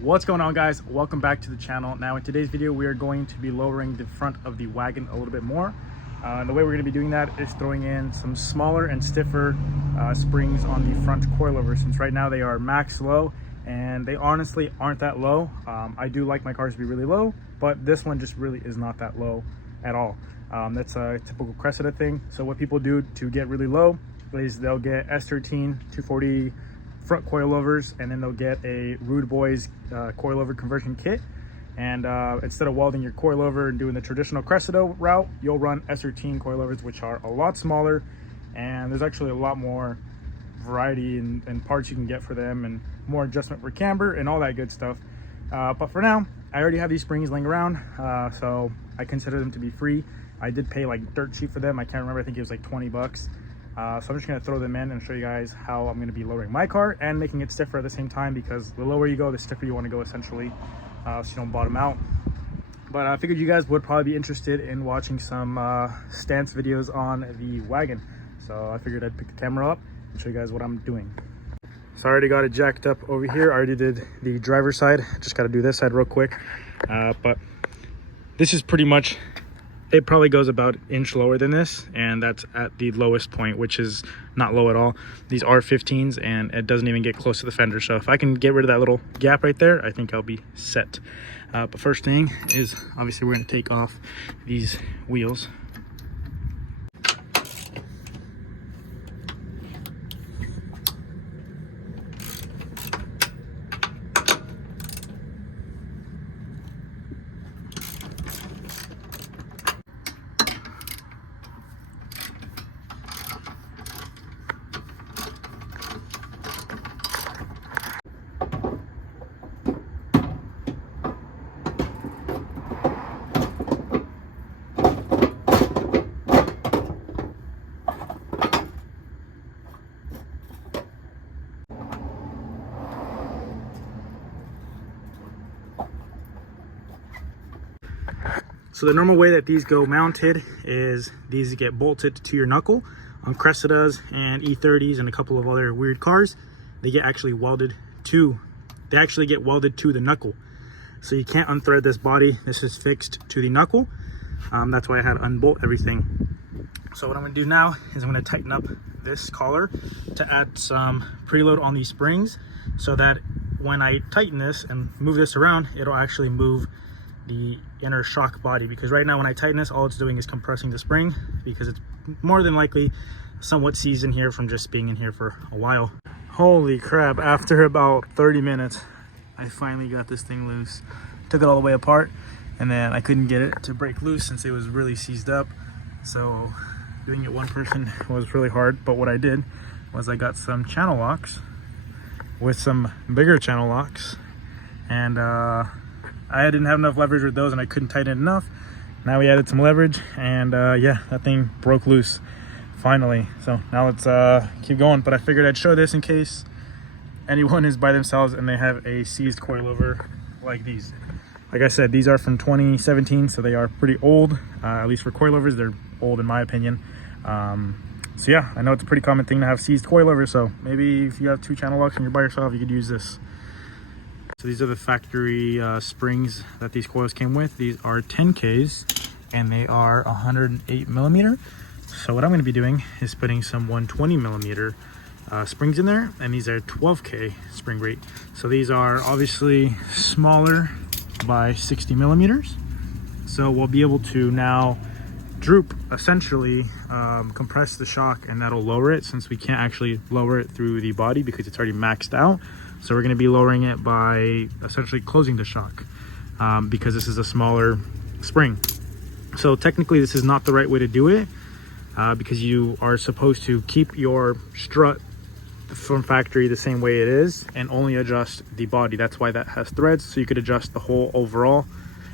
What's going on, guys? Welcome back to the channel. Now in today's video we are going to be lowering the front of the wagon a little bit more. And the way we're going to be doing that is throwing in some smaller and stiffer springs on the front coilover, since right now they are max low and they honestly aren't that low. I do like my cars to be really low, but this one just really is not that low at all. That's a typical Cressida thing. So what people do to get really low is they'll get S13 240 front coilovers, and then they'll get a Rude Boys coilover conversion kit, and instead of welding your coilover and doing the traditional Cressida route, you'll run S13 coilovers, which are a lot smaller, and there's actually a lot more variety and parts you can get for them, and more adjustment for camber and all that good stuff. But for now, I already have these springs laying around, so I consider them to be free. I did pay like dirt cheap for them. I can't remember, I think it was like 20 bucks. So I'm just going to throw them in and show you guys how I'm going to be lowering my car and making it stiffer at the same time, because the lower you go, the stiffer you want to go, essentially, so you don't bottom out. But I figured you guys would probably be interested in watching some stance videos on the wagon. So I figured I'd pick the camera up and show you guys what I'm doing. So I already got it jacked up over here. I already did the driver's side. Just got to do this side real quick. But this is pretty much... it probably goes about an inch lower than this, and that's at the lowest point, which is not low at all. These are 15s, and it doesn't even get close to the fender. So if I can get rid of that little gap right there, I think I'll be set. But first thing is, obviously, we're going to take off these wheels. So the normal way that these go mounted is these get bolted to your knuckle. On Cressidas and E30s and a couple of other weird cars, they get actually welded to, the knuckle. So you can't unthread this body. This is fixed to the knuckle. That's why I had to unbolt everything. So what I'm gonna do now is I'm gonna tighten up this collar to add some preload on these springs, so that when I tighten this and move this around, it'll actually move the inner shock body, because right now when I tighten this, all it's doing is compressing the spring, because it's more than likely somewhat seasoned here from just being in here for a while. Holy crap, after about 30 minutes I finally got this thing loose. Took it all the way apart, and then I couldn't get it to break loose since it was really seized up. So doing it one person was really hard, but what I did was I got some channel locks with some bigger channel locks, and I didn't have enough leverage with those and I couldn't tighten it enough. Now we added some leverage, and yeah, that thing broke loose finally. So now let's keep going, but I figured I'd show this in case anyone is by themselves and they have a seized coilover like these. Like I said, these are from 2017, so they are pretty old. At least for coilovers, they're old in my opinion. So yeah, I know it's a pretty common thing to have seized coilovers, so maybe if you have two channel locks and you're by yourself, you could use this. So these are the factory springs that these coils came with. These are 10Ks and they are 108 millimeter. So what I'm going to be doing is putting some 120 millimeter springs in there, and these are 12K spring rate. So these are obviously smaller by 60 millimeters. So we'll be able to now droop, essentially compress the shock, and that'll lower it, since we can't actually lower it through the body because it's already maxed out. So we're going to be lowering it by essentially closing the shock, because this is a smaller spring. So technically this is not the right way to do it, because you are supposed to keep your strut from factory the same way it is and only adjust the body. That's why that has threads, so you could adjust the whole overall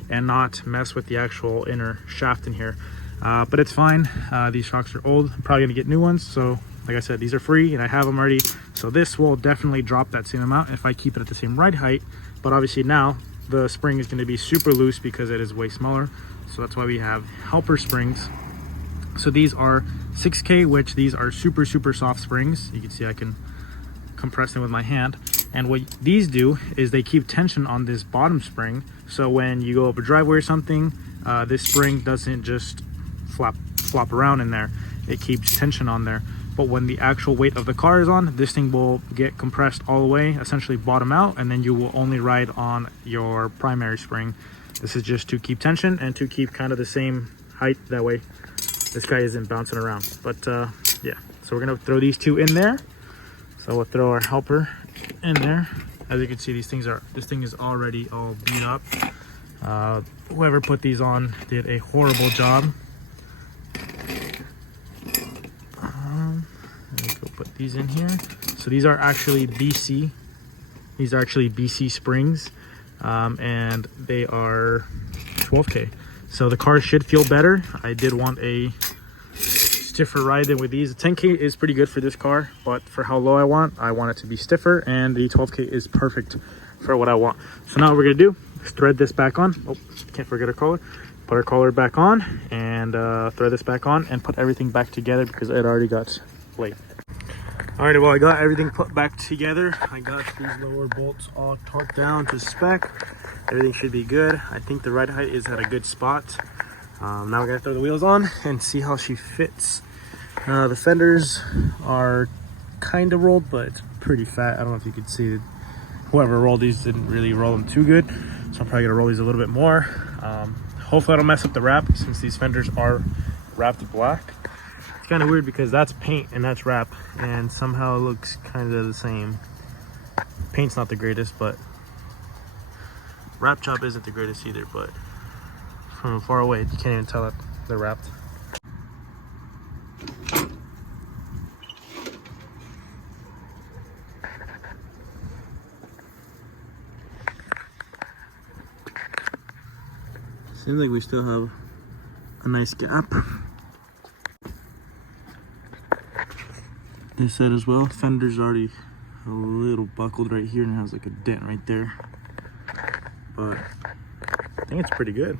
and not mess with the actual inner shaft in here. But it's fine. These shocks are old. I'm probably going to get new ones. So like I said, these are free and I have them already. So this will definitely drop that same amount if I keep it at the same ride height. But obviously now the spring is going to be super loose because it is way smaller. So that's why we have helper springs. So these are 6K, which these are super soft springs. You can see I can compress them with my hand. And what these do is they keep tension on this bottom spring, so when you go up a driveway or something, this spring doesn't just flop around in there. It keeps tension on there. But when the actual weight of the car is on, this thing will get compressed all the way, essentially bottom out, and then you will only ride on your primary spring. This is just to keep tension and to keep kind of the same height, that way this guy isn't bouncing around. But yeah, so we're gonna throw these two in there. So we'll throw our helper in there. As you can see, this thing is already all beat up. Whoever put these on did a horrible job. Let's go put these in here. So these are actually BC. These are actually BC springs, and they are 12K. So the car should feel better. I did want a stiffer ride than with these. The 10K is pretty good for this car, but for how low I want it to be stiffer, and the 12K is perfect for what I want. So now what we're gonna do is thread this back on. Oh, can't forget our collar. Put our collar back on and thread this back on and put everything back together because it already got late. Alrighty, well, I got everything put back together. I got these lower bolts all torqued down to spec. Everything should be good. I think the ride height is at a good spot. Now we're gonna throw the wheels on and see how she fits. The fenders are kind of rolled, but it's pretty fat. I don't know if you could see it. Whoever rolled these didn't really roll them too good, so I'm probably gonna roll these a little bit more. Hopefully I don't mess up the wrap, since these fenders are wrapped black. It's kind of weird because that's paint and that's wrap, and somehow it looks kind of the same. Paint's not the greatest, but wrap job isn't the greatest either, but from far away you can't even tell that they're wrapped. Seems like we still have a nice gap. This side as well, fender's already a little buckled right here and has like a dent right there. But I think it's pretty good.